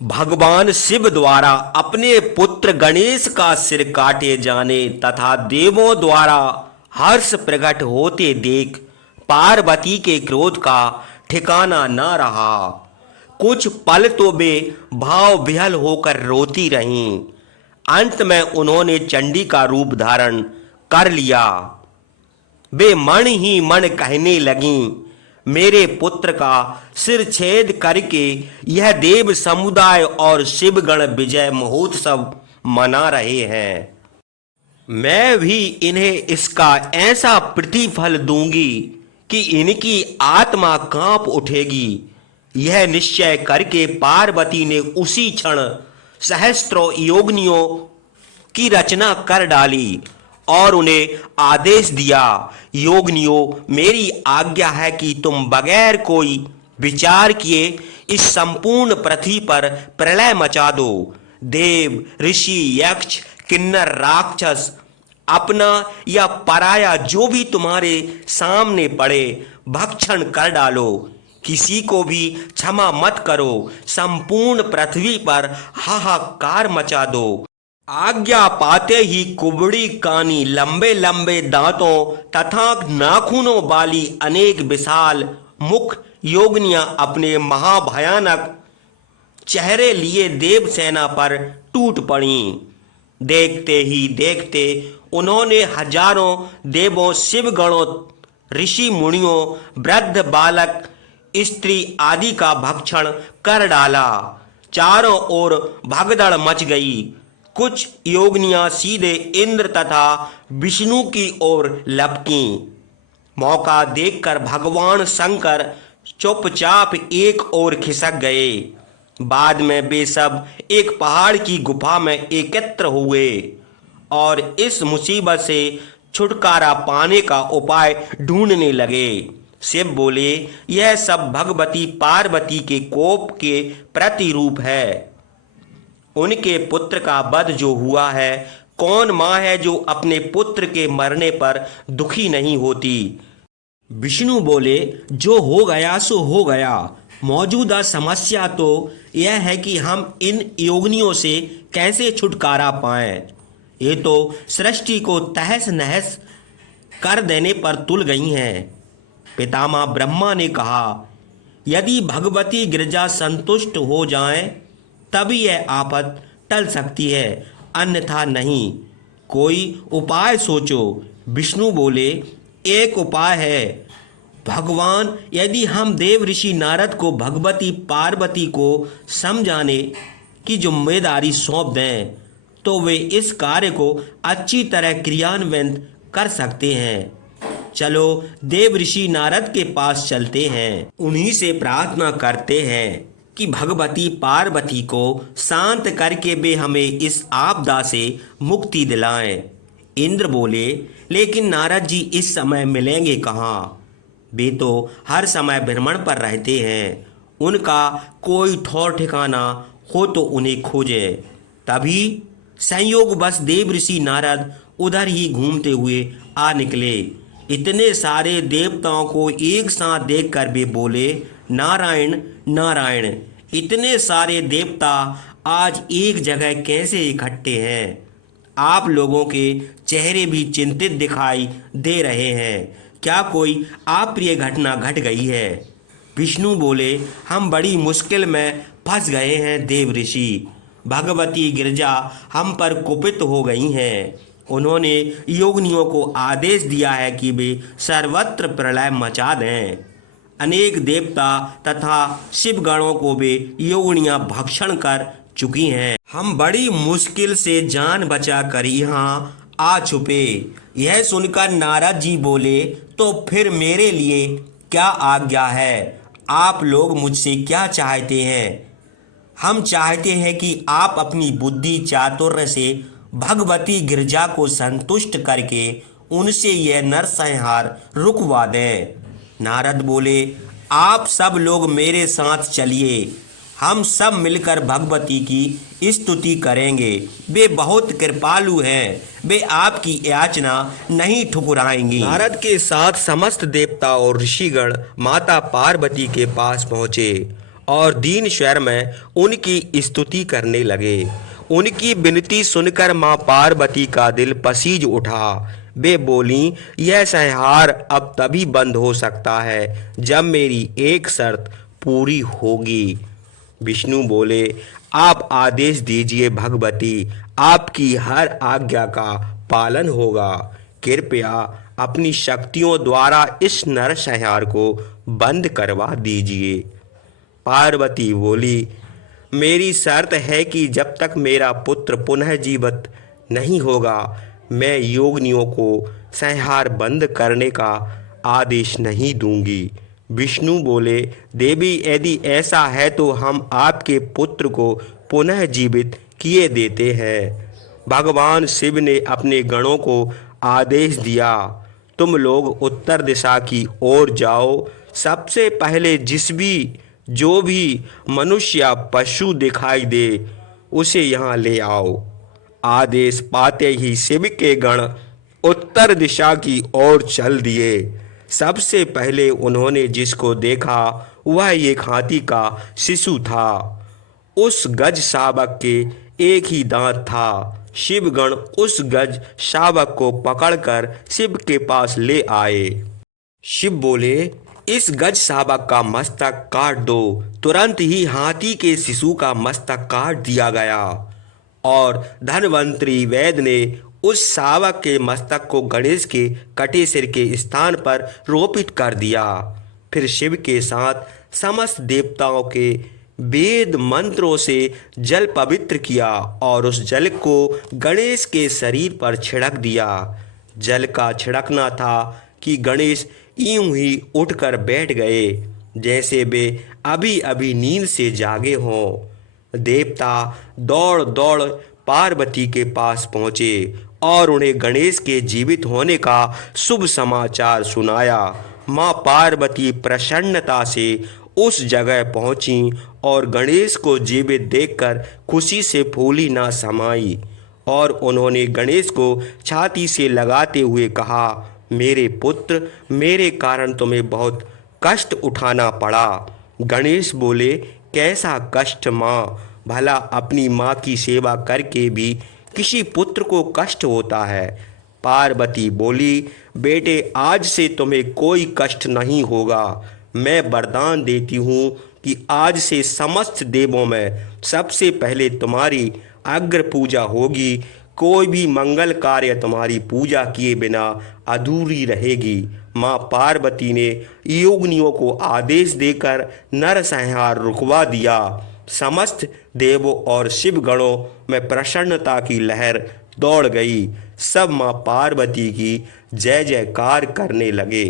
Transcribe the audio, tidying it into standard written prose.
भगवान शिव द्वारा अपने पुत्र गणेश का सिर काटे जाने तथा देवों द्वारा हर्ष प्रकट होते देख पार्वती के क्रोध का ठिकाना न रहा। कुछ पल तो वे भाव विह्वल होकर रोती रहीं। अंत में उन्होंने चंडी का रूप धारण कर लिया। वे मन ही मन कहने लगीं, मेरे पुत्र का सिर छेद करके यह देव समुदाय और शिवगण विजय महोत्सव मना रहे हैं। मैं भी इन्हें इसका ऐसा प्रतिफल दूंगी कि इनकी आत्मा कांप उठेगी। यह निश्चय करके पार्वती ने उसी क्षण सहस्त्रों योगिनियों की रचना कर डाली और उन्हें आदेश दिया, योगिनियों, मेरी आज्ञा है कि तुम बगैर कोई विचार किए इस संपूर्ण पृथ्वी पर प्रलय मचा दो। देव, ऋषि, यक्ष, किन्नर, राक्षस, अपना या पराया जो भी तुम्हारे सामने पड़े भक्षण कर डालो। किसी को भी क्षमा मत करो। संपूर्ण पृथ्वी पर हाहाकार मचा दो। आज्ञा पाते ही कुबड़ी कानी, लंबे लंबे दांतों तथा नाखूनों वाली अनेक विशाल मुख योगिनियां अपने महाभयानक चेहरे लिए देव सेना पर टूट पड़ीं। देखते ही देखते उन्होंने हजारों देवों, शिवगणों, ऋषि मुनियों, वृद्ध, बालक, स्त्री आदि का भक्षण कर डाला। चारों ओर भगदड़ मच गई। कुछ योगिनियां सीधे इंद्र तथा विष्णु की ओर लपकीं। मौका देखकर भगवान शंकर चुपचाप एक ओर खिसक गए। बाद में वे सब एक पहाड़ की गुफा में एकत्र हुए और इस मुसीबत से छुटकारा पाने का उपाय ढूंढने लगे। शिव बोले, यह सब भगवती पार्वती के कोप के प्रतिरूप है। उनके पुत्र का वध जो हुआ है, कौन माँ है जो अपने पुत्र के मरने पर दुखी नहीं होती। विष्णु बोले, जो हो गया सो हो गया। मौजूदा समस्या तो यह है कि हम इन योगिनियों से कैसे छुटकारा पाएं। ये तो सृष्टि को तहस नहस कर देने पर तुल गई हैं। पितामह ब्रह्मा ने कहा, यदि भगवती गिरजा संतुष्ट हो जाएं तभी यह आफत टल सकती है, अन्यथा नहीं। कोई उपाय सोचो। विष्णु बोले, एक उपाय है भगवान, यदि हम देव ऋषि नारद को भगवती पार्वती को समझाने की जिम्मेदारी सौंप दें तो वे इस कार्य को अच्छी तरह क्रियान्वित कर सकते हैं। चलो देव ऋषि नारद के पास चलते हैं, उन्हीं से प्रार्थना करते हैं कि भगवती पार्वती को शांत करके वे हमें इस आपदा से मुक्ति दिलाएं। इंद्र बोले, लेकिन नारद जी इस समय मिलेंगे कहाँ? वे तो हर समय भ्रमण पर रहते हैं। उनका कोई ठौर ठिकाना हो तो उन्हें खोजे। तभी संयोगवश देव ऋषि नारद उधर ही घूमते हुए आ निकले। इतने सारे देवताओं को एक साथ देखकर वे बोले, नारायण नारायण, इतने सारे देवता आज एक जगह कैसे इकट्ठे हैं? आप लोगों के चेहरे भी चिंतित दिखाई दे रहे हैं। क्या कोई अप्रिय घटना घट गई है? विष्णु बोले, हम बड़ी मुश्किल में फंस गए हैं देव ऋषि। भगवती गिरजा हम पर कुपित हो गई हैं। उन्होंने योगिनियों को आदेश दिया है कि वे सर्वत्र प्रलय मचा दें। अनेक देवता तथा शिवगणों को वे योगिनियां भक्षण कर चुकी हैं। हम बड़ी मुश्किल से जान बचा कर यहाँ आ छुपे। यह सुनकर नारद जी बोले, तो फिर मेरे लिए क्या आज्ञा है? आप लोग मुझसे क्या चाहते हैं? हम चाहते हैं कि आप अपनी बुद्धि चातुर्य से भगवती गिरजा को संतुष्ट करके उनसे यह नरसंहार रुकवा दें। नारद बोले, आप सब लोग मेरे साथ चलिए। हम सब मिलकर भगवती की स्तुति करेंगे। वे बहुत कृपालु हैं। वे आपकी याचना नहीं ठुकराएंगी। नारद के साथ समस्त देवता और ऋषिगण माता पार्वती के पास पहुँचे और दीन स्वर में उनकी स्तुति करने लगे। उनकी विनती सुनकर मां पार्वती का दिल पसीज उठा। वे बोलीं, यह संहार अब तभी बंद हो सकता है जब मेरी एक शर्त पूरी होगी। विष्णु बोले, आप आदेश दीजिए भगवती, आपकी हर आज्ञा का पालन होगा। कृपया अपनी शक्तियों द्वारा इस नरसंहार को बंद करवा दीजिए। पार्वती बोली, मेरी शर्त है कि जब तक मेरा पुत्र पुनः जीवित नहीं होगा, मैं योगिनियों को संहार बंद करने का आदेश नहीं दूंगी। विष्णु बोले, देवी, यदि ऐसा है तो हम आपके पुत्र को पुनः जीवित किए देते हैं। भगवान शिव ने अपने गणों को आदेश दिया, तुम लोग उत्तर दिशा की ओर जाओ। सबसे पहले जो भी मनुष्य या पशु दिखाई दे, उसे यहाँ ले आओ। आदेश पाते ही शिव के गण उत्तर दिशा की ओर चल दिए। सबसे पहले उन्होंने जिसको देखा वह एक हाथी का शिशु था। उस गज शावक के एक ही दांत था। शिवगण उस गज शावक को पकड़कर शिव के पास ले आए। शिव बोले, इस गज शावक का मस्तक काट दो। तुरंत ही हाथी के शिशु का मस्तक काट दिया गया और धन्वंतरी वैद्य ने उस शावक के मस्तक को गणेश के कटे सिर के स्थान पर रोपित कर दिया। फिर शिव के साथ समस्त देवताओं के वेद मंत्रों से जल पवित्र किया और उस जल को गणेश के शरीर पर छिड़क दिया। जल का छिड़कना था कि गणेश यूं ही उठकर बैठ गए जैसे वे अभी अभी नींद से जागे हों। देवता दौड़ दौड़ पार्वती के पास पहुँचे और उन्हें गणेश के जीवित होने का शुभ समाचार सुनाया। माँ पार्वती प्रसन्नता से उस जगह पहुंची और गणेश को जीवित देखकर खुशी से फूली ना समाई और उन्होंने गणेश को छाती से लगाते हुए कहा, मेरे पुत्र, मेरे कारण तुम्हें बहुत कष्ट उठाना पड़ा। गणेश बोले, कैसा कष्ट माँ? भला अपनी माँ की सेवा करके भी किसी पुत्र को कष्ट होता है। पार्वती बोली, बेटे, आज से तुम्हें कोई कष्ट नहीं होगा। मैं वरदान देती हूँ कि आज से समस्त देवों में सबसे पहले तुम्हारी अग्र पूजा होगी। कोई भी मंगल कार्य तुम्हारी पूजा किए बिना अधूरी रहेगी। माँ पार्वती ने योगिनियों को आदेश देकर नरसंहार रुकवा दिया। समस्त देवों और शिव गणों में प्रसन्नता की लहर दौड़ गई। सब माँ पार्वती की जय जयकार करने लगे।